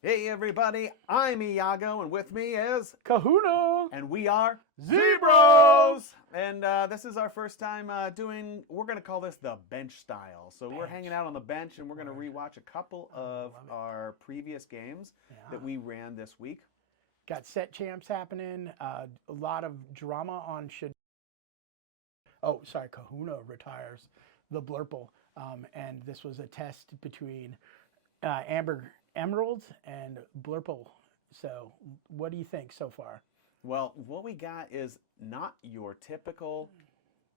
Hey everybody, I'm Iago, and with me is, Kahuna! and we are zBroz! And this is our first time we're going to call this the bench style. So we're hanging out on the bench and we're going to rewatch a couple of our previous games that we ran this week. Got set champs happening, a lot of drama on Kahuna retires the Blurple. And this was a test between Amber Emerald and Blurple. So what do you think so far? Well, what we got is not your typical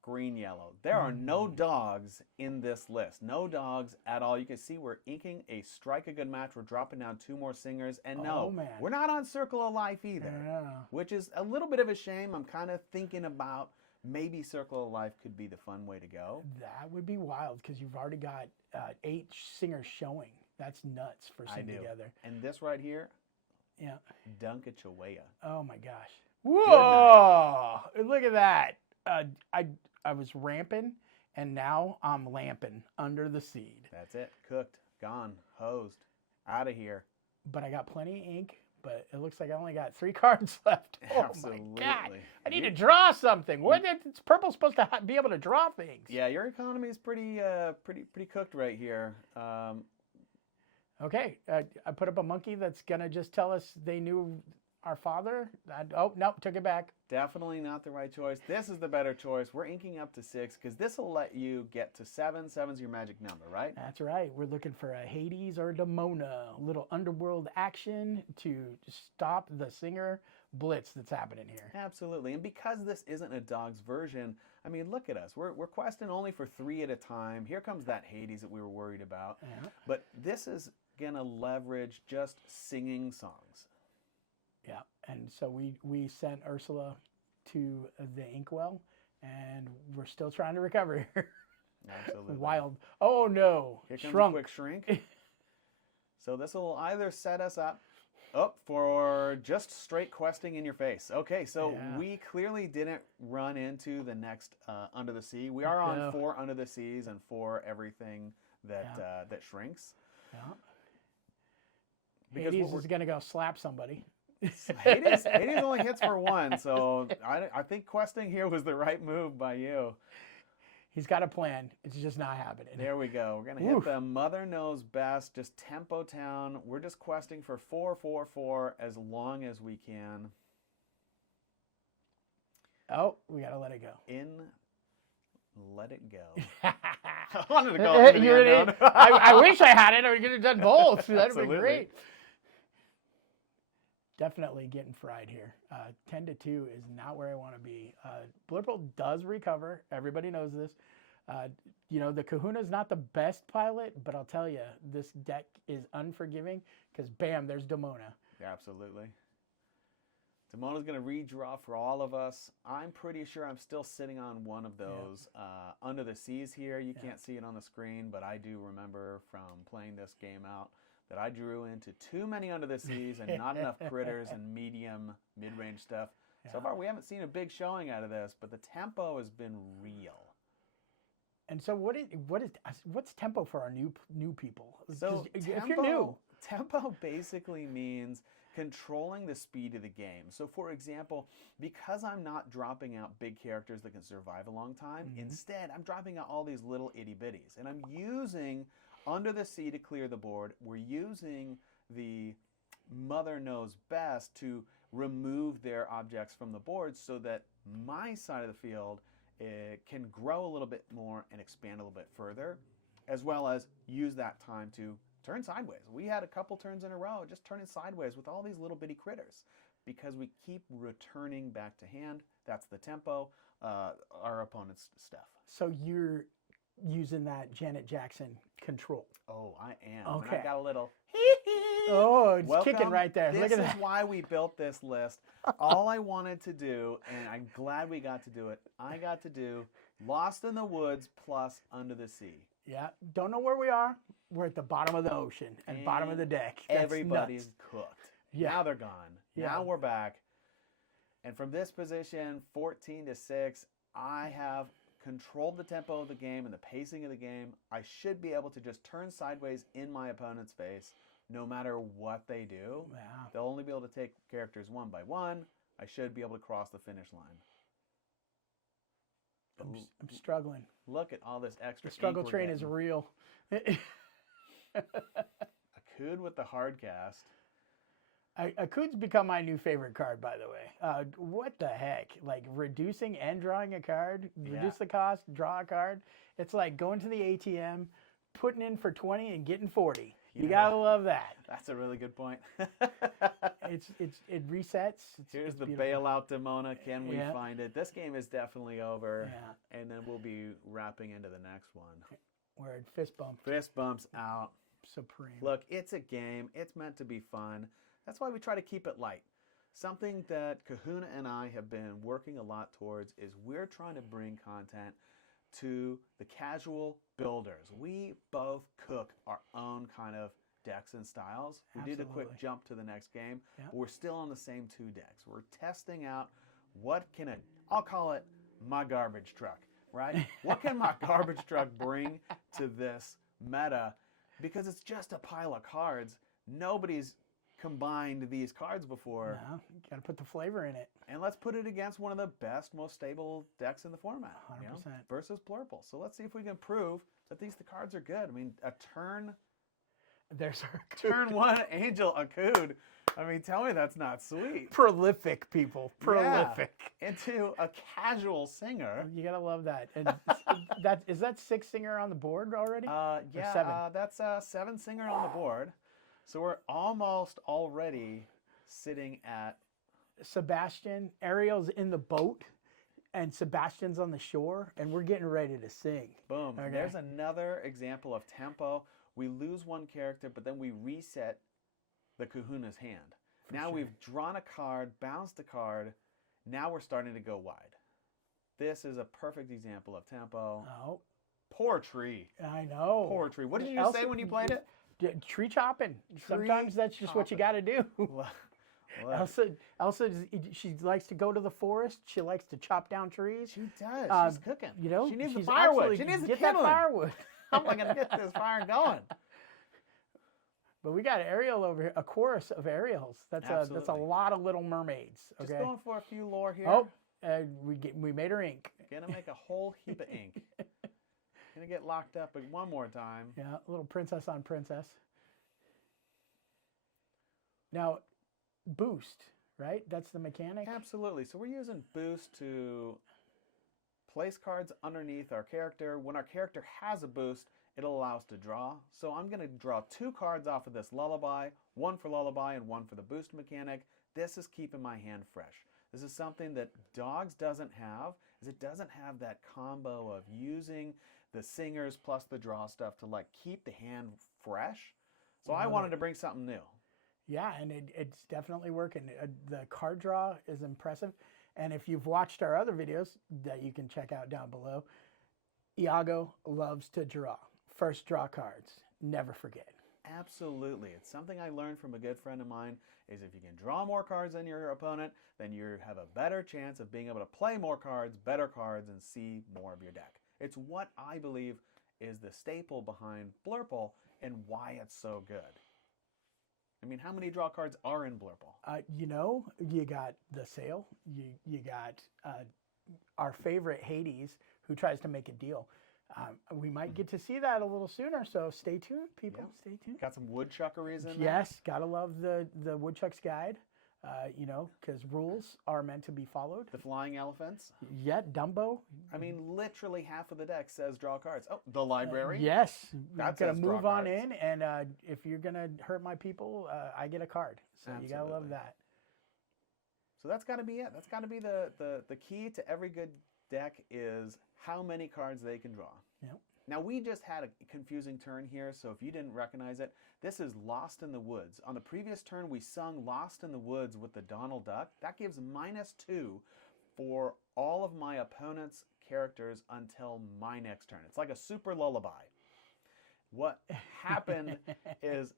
green-yellow. There are no dogs in this list. No dogs at all. You can see we're inking a strike a good match. We're dropping down 2 more singers. And no, we're not on Circle of Life either, which is a little bit of a shame. I'm kind of thinking about maybe Circle of Life could be the fun way to go. That would be wild because you've already got 8 singers showing. That's nuts for singing together. And this right here, yeah, Dunkachawea. Oh my gosh! Whoa! Look at that. I was ramping, and now I'm lamping under the seed. That's it. Cooked, gone, hosed, out of here. But I got plenty of ink. But it looks like I only got 3 cards left. Oh Absolutely. My God! I need to draw something. What? It's purple supposed to be able to draw things. Yeah, your economy is pretty cooked right here. Okay, I put up a monkey that's gonna just tell us they knew our father. Oh nope, took it back. Definitely not the right choice. This is the better choice. We're inking up to 6 because this will let you get to 7. 7's your magic number, right? That's right. We're looking for a Hades or a Demona, a little underworld action to stop the singer blitz that's happening here. Absolutely. And because this isn't a dog's version, I mean, look at us. We're questing only for 3 at a time. Here comes that Hades that we were worried about. Yeah. But this is going to leverage just singing songs. Yeah, and so we sent Ursula to the inkwell, and we're still trying to recover here. Absolutely. Wild. Oh no. Here comes Shrunk. a quick shrink. So this will either set us up for just straight questing in your face. Okay, so we clearly didn't run into the next Under the Sea. We are on 4 Under the Seas and 4 everything that that shrinks. Yeah. Because Hades is going to go slap somebody. Hades only hits for 1, so I think questing here was the right move by you. He's got a plan. It's just not happening. There we go. We're going to hit the Mother Knows Best, just Tempo Town. We're just questing for 4, 4, 4 as long as we can. Oh, we got to let it go. Let it go. I wanted to go. I wish I had it. I would have done both. That would be great. Definitely getting fried here. 10-2 is not where I want to be. Blurple does recover. Everybody knows this. You know, the Kahuna is not the best pilot, but I'll tell you, this deck is unforgiving because, bam, there's Demona. Absolutely. Demona's going to redraw for all of us. I'm pretty sure I'm still sitting on one of those Under the Seas here. You can't see it on the screen, but I do remember from playing this game out that I drew into too many Under the Seas and not enough critters and medium, mid-range stuff. So far, we haven't seen a big showing out of this, but the tempo has been real. And so, what's tempo for our new people? So if you're new, tempo basically means controlling the speed of the game. So, for example, because I'm not dropping out big characters that can survive a long time, instead, I'm dropping out all these little itty-bitties, and I'm using Under the Sea to clear the board. We're using the Mother Knows Best to remove their objects from the board so that my side of the field can grow a little bit more and expand a little bit further, as well as use that time to turn sideways. We had a couple turns in a row just turning sideways with all these little bitty critters because we keep returning back to hand. That's the tempo, our opponent's stuff. So you're using that Janet Jackson control. Oh, I am. Okay. And I got a little Oh, it's kicking right there. Look at that. This is why we built this list. All I wanted to do, and I'm glad we got to do it, I got to do Lost in the Woods plus Under the Sea. Yeah, don't know where we are. We're at the bottom of the ocean and bottom of the deck. That's everybody's nuts. cooked. Yeah. Now they're gone. Yeah. Now we're back. And from this position, 14-6, I have controlled the tempo of the game and the pacing of the game. I should be able to just turn sideways in my opponent's face, no matter what they do. Yeah. They'll only be able to take characters one by one. I should be able to cross the finish line. I'm struggling. Look at all this extra. The struggle ink we're train is getting. real. Akud with the hard cast. Akud's become my new favorite card, by the way. What the heck? Like reducing and drawing a card, reduce the cost, draw a card. It's like going to the ATM, putting in for 20 and getting 40. You gotta love that. That's a really good point. It resets. Here's it's the beautiful. bailout Demona. Can we find it? This game is definitely over. Yeah. And then we'll be wrapping into the next one. Word, fist bump. Fist bumps out. Supreme. Look, it's a game. It's meant to be fun. That's why we try to keep it light. Something that Kahuna and I have been working a lot towards is we're trying to bring content to the casual builders. We both cook our own kind of decks and styles. We did a quick jump to the next game. Yep. But we're still on the same 2 decks. We're testing out what can I'll call it my garbage truck, right? What can my garbage truck bring to this meta? Because it's just a pile of cards. Nobody's combined these cards before. No, you gotta put the flavor in it. And let's put it against one of the best, most stable decks in the format. 100%. Versus Blurple. So let's see if we can prove that these cards are good. I mean, a There's our turn 1 Angel Akud. I mean, tell me that's not sweet. prolific, people. Prolific. Yeah. Into a casual singer. You gotta love that. And is that 6 singer on the board already? Yeah, 7? That's a 7 singer on the board. So we're almost already sitting at Sebastian. Ariel's in the boat, and Sebastian's on the shore, and we're getting ready to sing. boom. Okay. There's another example of tempo. We lose one character, but then we reset the Kahuna's hand. Now we've drawn a card, bounced a card. Now we're starting to go wide. This is a perfect example of tempo. Oh, Poor tree. I know. Poor tree. What did you say when you played it? Tree chopping. Sometimes that's just what you got to do. Elsa, she likes to go to the forest. She likes to chop down trees. She does. She's cooking. You know, she needs the she's firewood. She needs the get that kindling. firewood. How am I going to get this fire going? But we got Ariel over here, a chorus of Ariels. That's a lot of Little Mermaids. Okay. Just going for a few lore here. Oh, we made her ink. Gonna make a whole heap of ink. Gonna get locked up one more time. Yeah, a little princess on princess. Now, boost, right? That's the mechanic. Absolutely. So we're using boost to place cards underneath our character. When our character has a boost, it'll allow us to draw. So I'm going to draw 2 cards off of this lullaby, 1 for lullaby and 1 for the boost mechanic. This is keeping my hand fresh. This is something that Dogs doesn't have, is it doesn't have that combo of using the singers plus the draw stuff to like keep the hand fresh. So I wanted to bring something new. Yeah, and it's definitely working. The card draw is impressive. And if you've watched our other videos that you can check out down below, Iago loves to draw. First draw cards. Never forget. Absolutely. It's something I learned from a good friend of mine, is if you can draw more cards than your opponent, then you have a better chance of being able to play more cards, better cards, and see more of your deck. It's what I believe is the staple behind Blurple and why it's so good. I mean, how many draw cards are in Blurple? You know, you got the sale. You got our favorite Hades, who tries to make a deal. We might get to see that a little sooner, so stay tuned, people. Yep. Stay tuned. Got some woodchuckeries in there? Yes, gotta love the Woodchuck's Guide, you know, because rules are meant to be followed. The flying elephants? Yeah, Dumbo. I mean, literally half of the deck says draw cards. Oh, the library? Yes. That Gonna says draw move on cards. in, and if you're gonna hurt my people, I get a card. So you gotta love Absolutely. that. So that's got to be it. That's got to be the key to every good deck, is how many cards they can draw. Yep. Now, we just had a confusing turn here, so if you didn't recognize it, this is Lost in the Woods. On the previous turn, we sung Lost in the Woods with the Donald Duck. That gives -2 for all of my opponent's characters until my next turn. It's like a super lullaby. What happened is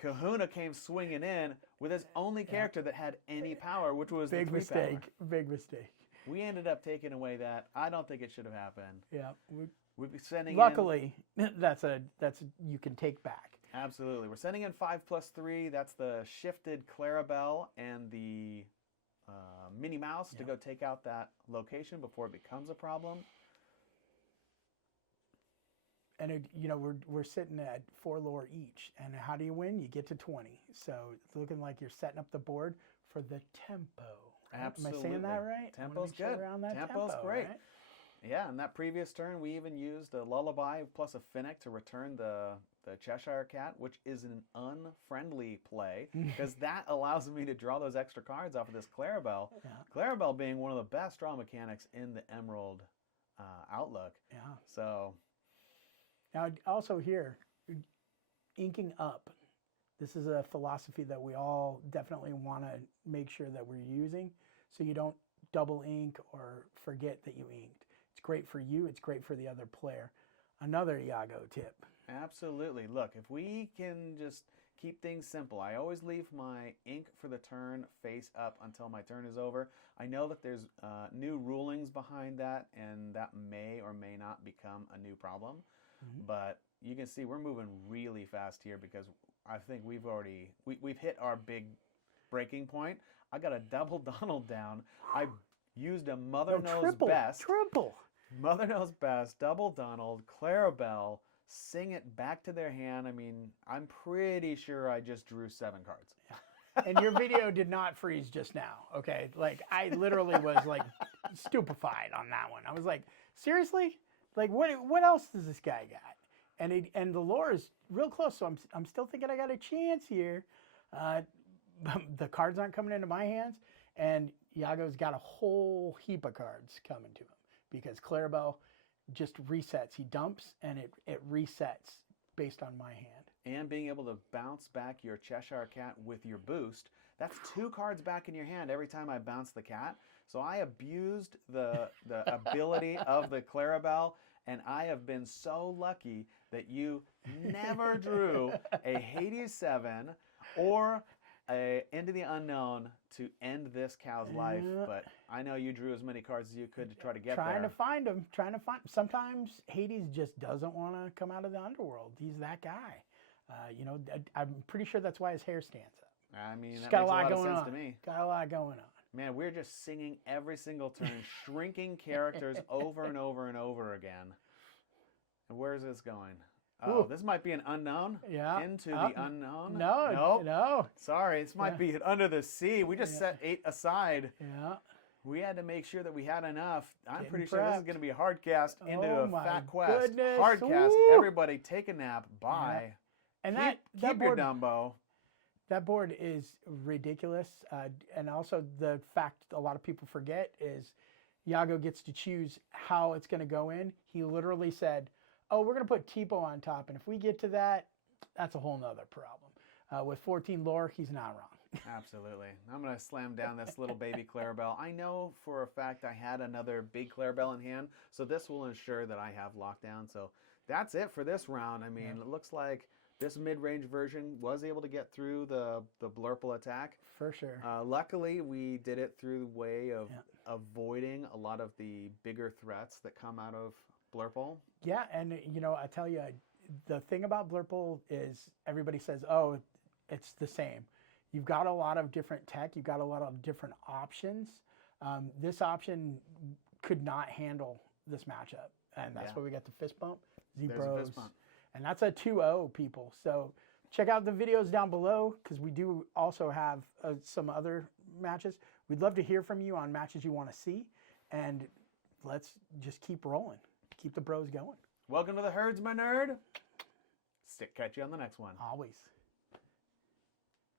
Kahuna came swinging in with his only character that had any power, which was Big the 3 mistake. power. Big mistake. We ended up taking away that. I don't think it should have happened. Yeah. We'd be sending Luckily, that's you can take back. Absolutely. We're sending in 5+3. That's the shifted Clarabelle and the Minnie Mouse to go take out that location before it becomes a problem. And we're sitting at 4 lore each. And how do you win? You get to 20. So it's looking like you're setting up the board for the tempo. Right? Absolutely. Am I saying that right? Tempo's good. Tempo's great. Right? Yeah, and that previous turn, we even used a Lullaby plus a Finnick to return the Cheshire Cat, which is an unfriendly play because that allows me to draw those extra cards off of this Clarabelle. Yeah. Clarabelle being one of the best draw mechanics in the Emerald Outlook. Yeah. So now also here, inking up. This is a philosophy that we all definitely want to make sure that we're using, so you don't double ink or forget that you inked. It's great for you. It's great for the other player. Another Iago tip. Absolutely. Look, if we can just keep things simple, I always leave my ink for the turn face up until my turn is over. I know that there's new rulings behind that, and that may or may not become a new problem. But you can see we're moving really fast here because I think we've hit our big breaking point. I got a double Donald down. I used a Mother Knows Best. Triple. Mother Knows Best, double Donald, Clarabelle, sing it back to their hand. I mean, I'm pretty sure I just drew 7 cards. Yeah. And your video did not freeze just now, okay? Like, I literally was, like, stupefied on that one. I was like, seriously? Like, what else does this guy got? And the lore is real close, so I'm still thinking I got a chance here. The cards aren't coming into my hands, and Iago's got a whole heap of cards coming to him because Clarabelle just resets. He dumps, and it resets based on my hand. And being able to bounce back your Cheshire Cat with your boost, that's 2 cards back in your hand every time I bounce the cat. So I abused the ability of the Clarabelle, and I have been so lucky that you never drew a Hades 7 or a Into the Unknown to end this cow's life. But I know you drew as many cards as you could to try to get there. Trying to find him. Sometimes Hades just doesn't want to come out of the underworld. He's that guy. I'm pretty sure that's why his hair stands up. I mean, that got makes a lot of going sense on. to me. Got a lot going on. Man, we're just singing every single turn, shrinking characters over and over and over again. And where's this going? Oh, this might be an unknown. Yeah. Into the unknown. No. Sorry, this might be an under the sea. We just set 8 aside. Yeah. We had to make sure that we had enough. I'm Getting pretty sure this is going to be a hard cast into a fat quest. Goodness. Hard cast. Woo. Everybody take a nap. Bye. Yeah. And keep your Dumbo. That board is ridiculous. And also the fact a lot of people forget is Iago gets to choose how it's going to go in. He literally said, oh, we're going to put Tipo on top. And if we get to that, that's a whole nother problem. With 14 lore, he's not wrong. Absolutely. I'm going to slam down this little baby Clarabelle. I know for a fact I had another big Clarabelle in hand, so this will ensure that I have lockdown. So that's it for this round. I mean, It looks like this mid-range version was able to get through the Blurple attack. For sure. Luckily, we did it through the way of avoiding a lot of the bigger threats that come out of Blurple. Yeah, and I tell you, the thing about Blurple is everybody says, oh, it's the same. You've got a lot of different tech. You've got a lot of different options. This option could not handle this matchup, and that's why we got the fist bump. zBroz. And that's a 2-0, people. So check out the videos down below because we do also have some other matches. We'd love to hear from you on matches you want to see. And let's just keep rolling. Keep the bros going. Welcome to the Herds, my nerd. Catch you on the next one. Always.